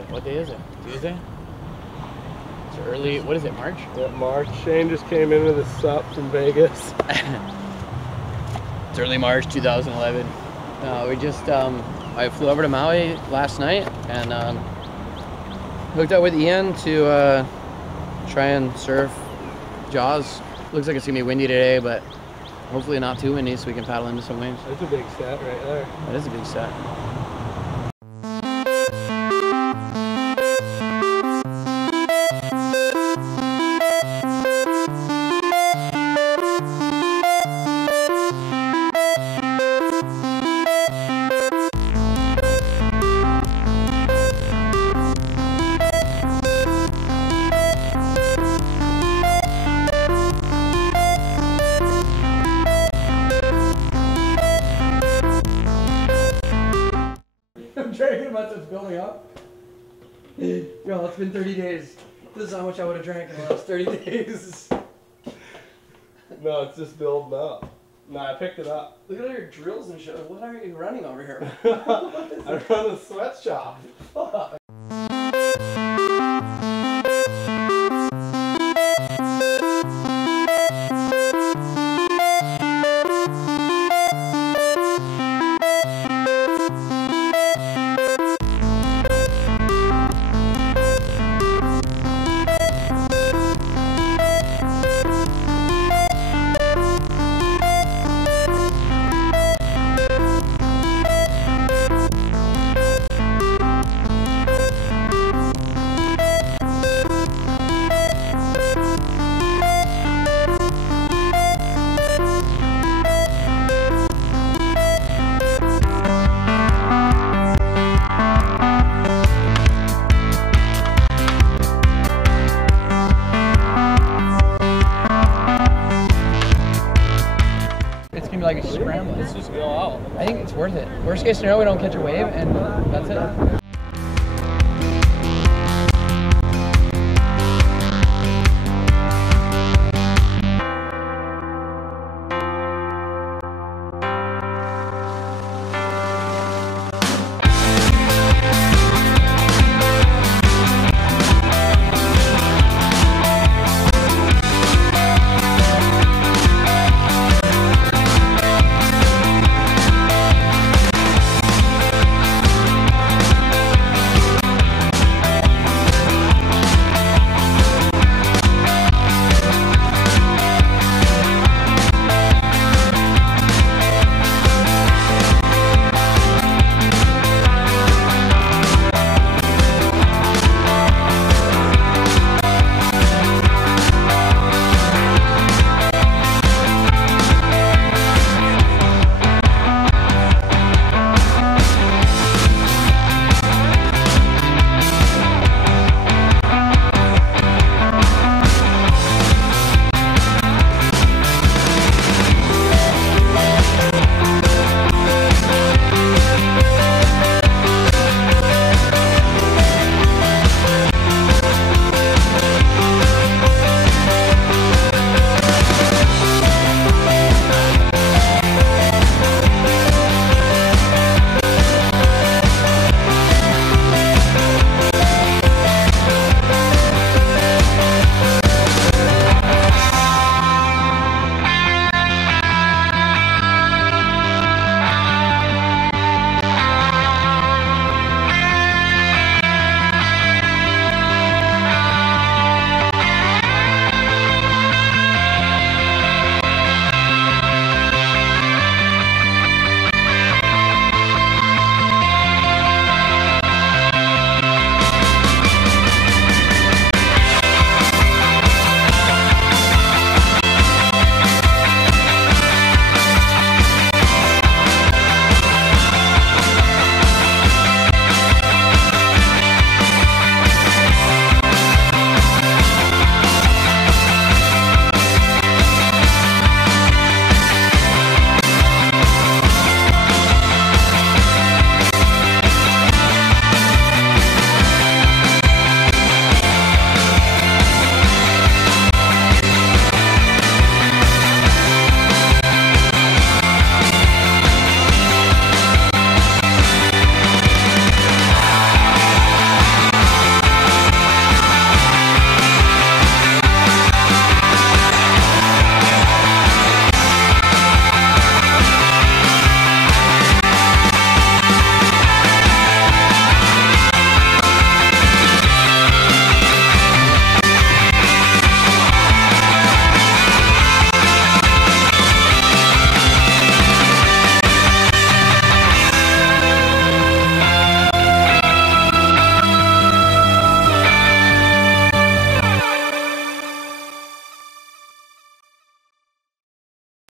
it? What day is it? Tuesday? It's early, what is it, March? Yeah, March. Shane just came in with a sup from Vegas. It's early March 2011. We just, I flew over to Maui last night and hooked up with Ian to try and surf Jaws. Looks like it's gonna be windy today, but hopefully not too windy so we can paddle into some waves. That's a big set right there. That is a big set. I'm drinking about it's building up. Yo, it's been 30 days. This is how much I would have drank in the last 30 days. No, it's just building up. No, I picked it up. Look at all your drills and shit. What are you running over here? I run a sweatshop. Fuck. Like a scramble. Let's just go out. I think it's worth it. Worst case scenario, we don't catch a wave, and that's it.